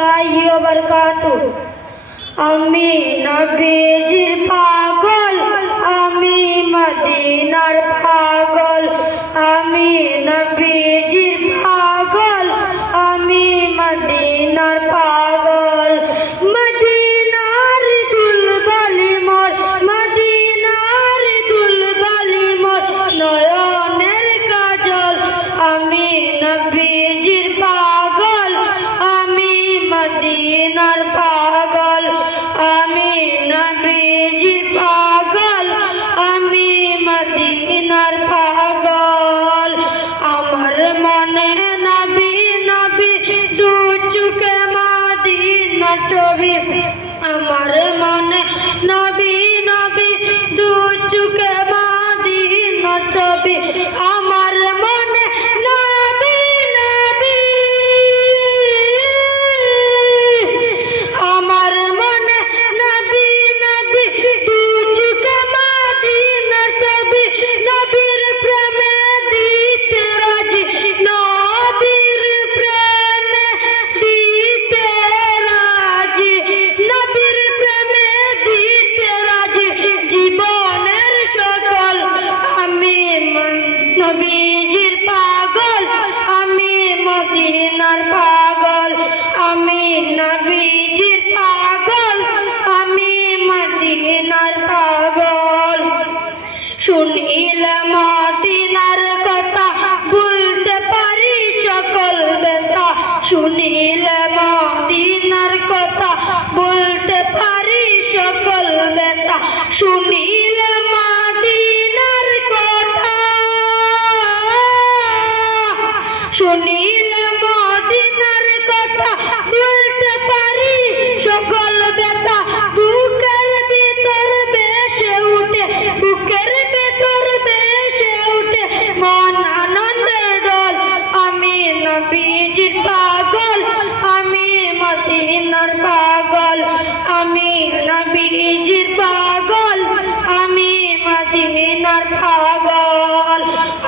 রহমতুল্লাহি ওয়া বারাকাতুহু। আমি নবীজির পাগল, আমি মদিনার পাগল, আমি নবীজির পাগল, আমি মদিনার পাগল। মদিনার দুলবালি মোর, মদিনার দুলবালি মোর, নয়নের কাজল। আমি নবীজির পাগল, আমি মদিনার পাগল, আমি নবীজির পাগল, আমি মদিনার পাগল। আমার মনে নবী নবী দু চোখে মদিনার ছবি, আমার মনে নবী নবী দু চোখে মদিনার ছবি, আমার মনে নবী নবী, আমার মনে নবী নবী দু চোখে মদিনার ছবি। নবীর প্রেমে দিতে রাজি, নবীর প্রেমে দিতে রাজি, নবীর প্রেমে দিতে রাজি জীবনের সকল। আমি নবীজির পাগল, আমি মদিনার পাগল, আমি নবীজির পাগল, আমি মদিনার পাগল। শুনিলে মদিনার কথা ভুলতে পারি সকল ব্যথা, শুনিলে মদিনার কথা বলতে পারি সকল ব্যথা, শুনিলে মদিনার কথা, শুনিলে মদিনার কথা বলতে পারি সকল ব্যথা। বুকের ভিতর ভেসে উঠে, বুকের ভিতর ভেসে উঠে মন আনন্দের দোল। আমি নবীজির পাগল, আমি মদিনার পাগল, আমি নবীজির পাগল, আমি মদিনার পাগল।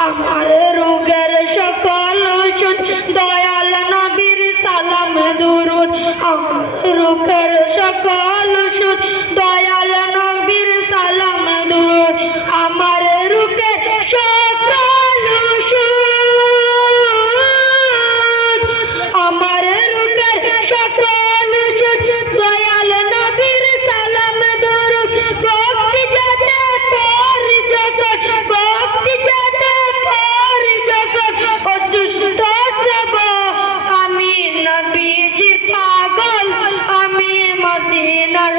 আমার রোগের সকল ওষুধ দয়াল নবীর সালাম দুরুদ, আমার রোগের সকল ওষুধ দয়াল নবীর সালাম দুরুদ, আমার রোগের সকল ওষুধ, আমার রোগের সকল ওষুধ দয়াল নবীর সালাম দুরুদ। ভক্তি যাতে পর জগৎ, ভক্তি যাতে পর জগৎ অসুস্থ সব। আমি নবীজির পাগল, আমি মদিনার